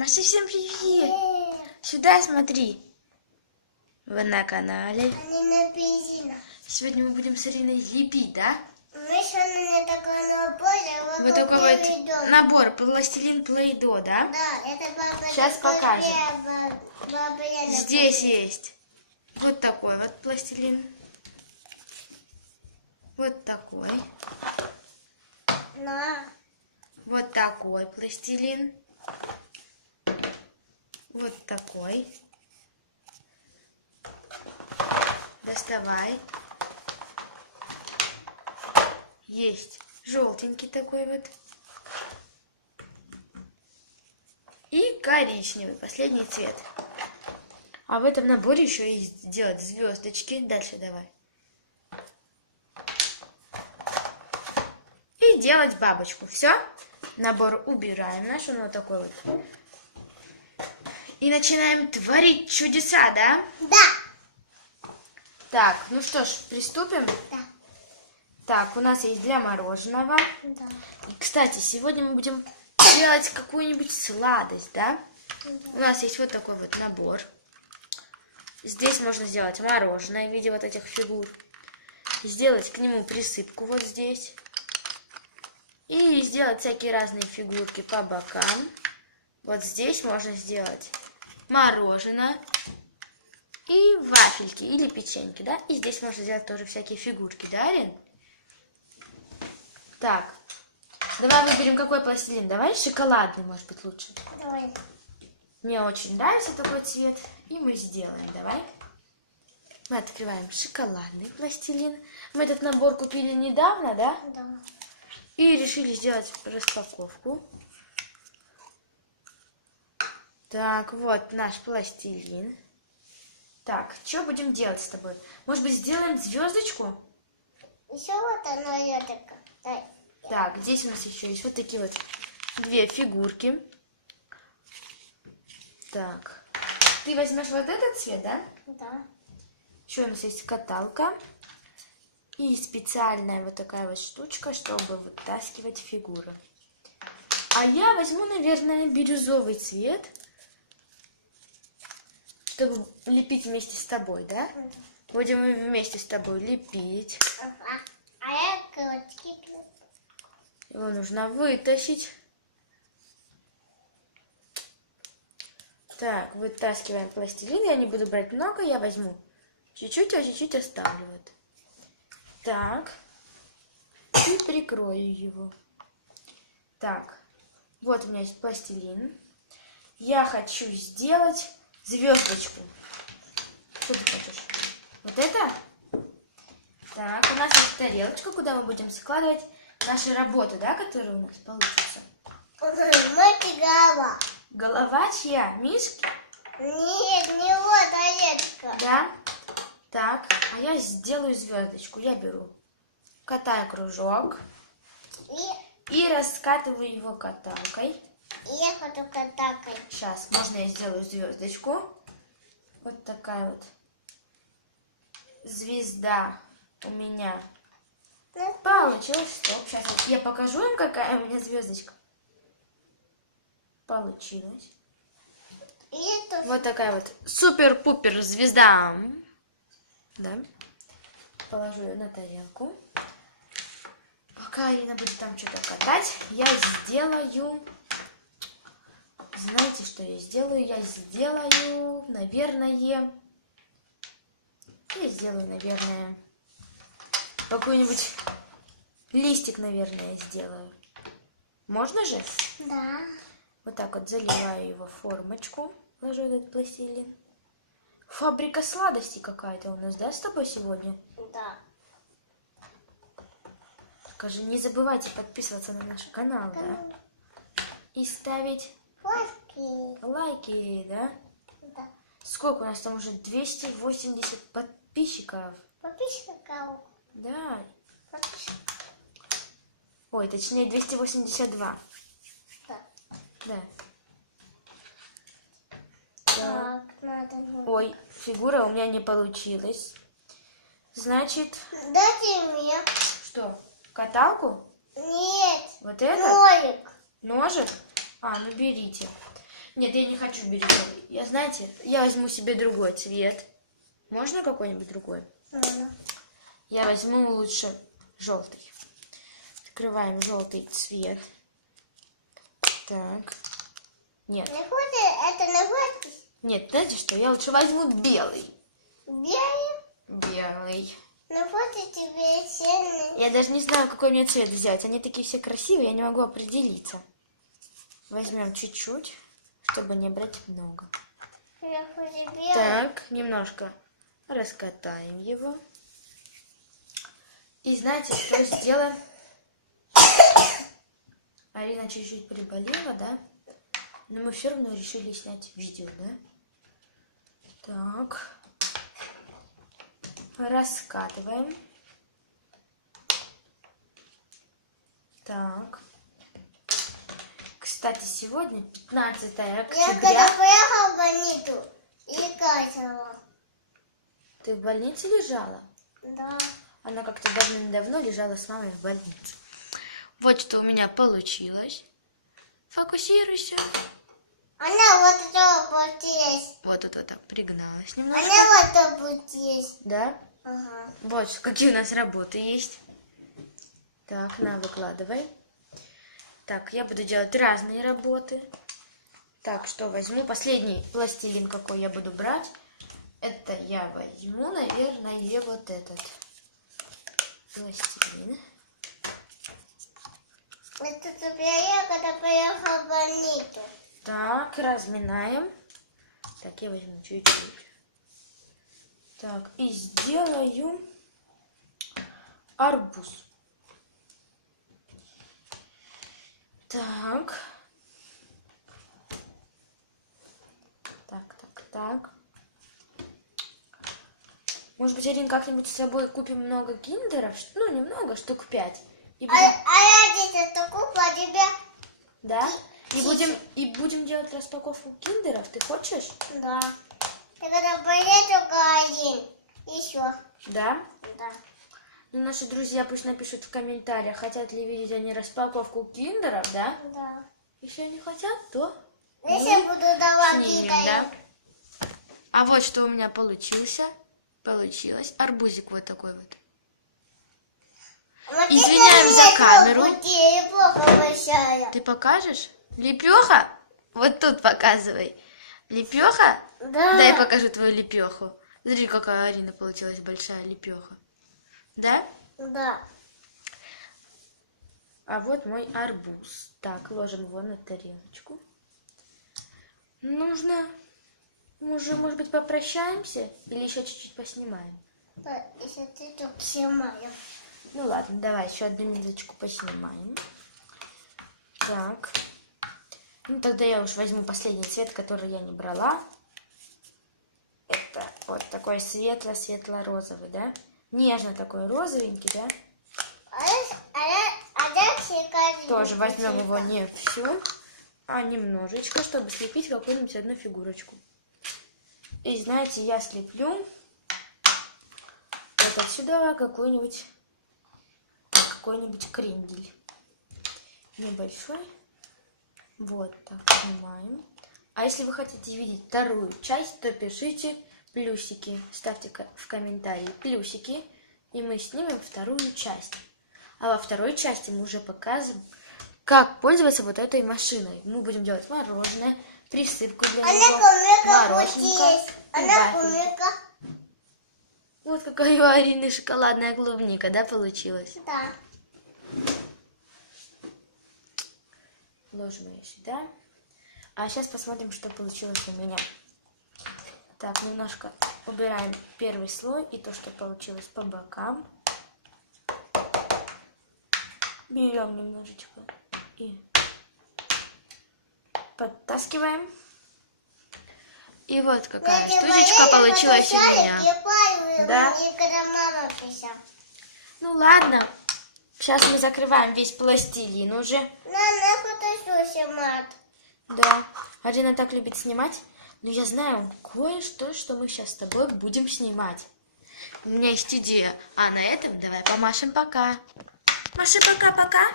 Маша, всем привет! Сюда смотри. Вы на канале. Сегодня мы будем с Ариной лепить, да? Вот такой вот набор пластилин Плей-До, да? Да, это баба. Сейчас покажем. Баба Яна. Здесь есть вот такой вот пластилин. Вот такой. На. Вот такой пластилин. Вот такой. Доставай. Есть желтенький такой вот. И коричневый, последний цвет. А в этом наборе еще есть сделать звездочки. Дальше давай. И делать бабочку. Все. Набор убираем наш. Он вот такой вот. И начинаем творить чудеса, да? Да. Так, ну что ж, приступим? Да. Так, у нас есть для мороженого. Да. И, кстати, сегодня мы будем делать какую-нибудь сладость, да? Да. У нас есть вот такой вот набор. Здесь можно сделать мороженое в виде вот этих фигур. Сделать к нему присыпку вот здесь. И сделать всякие разные фигурки по бокам. Вот здесь можно сделать мороженое и вафельки или печеньки, да? И здесь можно сделать тоже всякие фигурки, да, Арин? Так, давай выберем какой пластилин. Давай шоколадный, может быть, лучше. Давай. Мне очень нравится такой цвет, и мы сделаем. Давай. Мы открываем шоколадный пластилин. Мы этот набор купили недавно, да? Да. И решили сделать распаковку. Так, вот наш пластилин. Так, что будем делать с тобой? Может быть, сделаем звездочку? Еще вот одно ядерко. Дай. Так, здесь у нас еще есть вот такие вот две фигурки. Так, ты возьмешь вот этот цвет, да? Да. Еще у нас есть каталка. И специальная вот такая вот штучка, чтобы вытаскивать фигуры. А я возьму, наверное, бирюзовый цвет, чтобы лепить вместе с тобой, да? Будем вместе с тобой лепить. Ага. А я крылочки. Его нужно вытащить. Так, вытаскиваем пластилин. Я не буду брать много, я возьму чуть-чуть, а чуть-чуть оставлю. Вот. Так. И прикрою его. Так. Вот у меня есть пластилин. Я хочу сделать звездочку. Что ты хочешь? Вот это? Так, у нас есть тарелочка, куда мы будем складывать наши работы, да, которые у нас получатся. Мать голова. Голова чья? Мишки? Нет, не вот, а редко. Да? Так, а я сделаю звездочку. Я беру, катаю кружок и раскатываю его каталкой. И я хочу катакой. Сейчас, можно я сделаю звездочку. Вот такая вот звезда у меня получилась. Стоп, сейчас я покажу им, какая у меня звездочка получилась. И это... Вот такая вот супер-пупер звезда. Да. Положу ее на тарелку. Пока Арина будет там что-то катать, я сделаю... Знаете, что я сделаю? Я сделаю, наверное, какой-нибудь листик, наверное, сделаю. Можно же? Да. Вот так вот заливаю его в формочку, ложу этот пластилин. Фабрика сладостей какая-то у нас, да, с тобой сегодня? Да. Скажи, не забывайте подписываться на наш канал, да? И ставить лайки, да? Да. Сколько у нас там уже? 280 подписчиков. Подписчиков. Да. Ой, точнее 282. Да. Да. Так, надо... Ой, фигура у меня не получилась. Значит... Дайте мне. Что? Каталку? Нет. Вот это? Нолик. Ножик? А, ну берите. Нет, я не хочу бирюзовый. Я, знаете, я возьму себе другой цвет. Можно какой-нибудь другой? Я возьму лучше желтый. Открываем желтый цвет. Так. Нет. Не хочешь, это не хочешь? Нет, знаете что? Я лучше возьму белый. Белый? Белый. Не хочешь тебе сильный? Я даже не знаю, какой мне цвет взять. Они такие все красивые, я не могу определиться. Возьмем чуть-чуть, чтобы не брать много. Я хочу белый. Так, немножко раскатаем его. И знаете, что сделаем? Арина чуть-чуть приболела, да? Но мы все равно решили снять видео, да? Так. Раскатываем. Так. Кстати, сегодня 15 Я октября. когда поехала в больницу и качала. Ты в больнице лежала? Да. Она как-то давным-давно лежала с мамой в больнице. Вот что у меня получилось. Фокусируйся. Она вот это вот есть. Вот это так пригналась немножко. Она вот это вот есть. Да? Ага. Вот какие у нас работы есть. Так, на, выкладывай. Так, я буду делать разные работы. Так, что возьму? Последний пластилин, какой я буду брать. Это я возьму, наверное, вот этот пластилин. Это теперь я когда поехала в больницу. Так, разминаем. Так, я возьму чуть-чуть. Так, и сделаю арбуз. Так. Так. Может быть, Арин, как-нибудь с собой купим много киндеров? Ну, немного, штук 5. И будем... я здесь эту куплю, а тебе... Да? И будем делать распаковку киндеров. Ты хочешь? Да. Ты когда поедешь только один. Еще. Да? Да. Ну, наши друзья пусть напишут в комментариях, хотят ли видеть они распаковку киндеров, да? Да. Если они хотят, то Если я буду давать снимем, кидаю. да? А вот что у меня получилось. Арбузик вот такой вот. Извиняем за камеру. Я плохо большая. Ты покажешь? Лепеха? Вот тут показывай. Лепеха? Да. Дай покажу твою лепеху. Смотри, какая Арина получилась большая лепеха. Да? Да. А вот мой арбуз. Так, ложим его на тарелочку. Нужно... Мы уже, может быть, попрощаемся? Или еще чуть-чуть поснимаем? Да, если ты тут снимаешь. Ну ладно, давай еще одну минуточку поснимаем. Так. Ну тогда я уж возьму последний цвет, который я не брала. Это вот такой светло-светло-розовый, да? Нежно такой розовенький, да? Тоже возьмем его не всю, а немножечко, чтобы слепить какую-нибудь одну фигурочку. И знаете, я слеплю вот отсюда какой-нибудь крендель. Небольшой. Вот так снимаем. А если вы хотите видеть вторую часть, то пишите плюсики. Ставьте в комментарии плюсики. И мы снимем вторую часть. А во второй части мы уже показываем, как пользоваться вот этой машиной. Мы будем делать мороженое, присыпку для него, мороженка и вафельки. Вот какая у Арины шоколадная клубника, да, получилась? Да. Ложим ее сюда. А сейчас посмотрим, что получилось у меня. Так, немножко убираем первый слой и то, что получилось по бокам. Берем немножечко и подтаскиваем. И вот какая штучечка получилась у меня. Да? Ну ладно. Сейчас мы закрываем весь пластилин уже. Да. Арина так любит снимать. Но я знаю кое-что, что мы сейчас с тобой будем снимать. У меня есть идея. А на этом давай помашем пока. Маши пока-пока.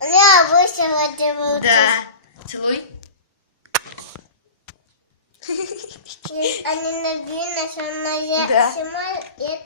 Я вышла. Да. Целуй. Они на что Да. снимают, и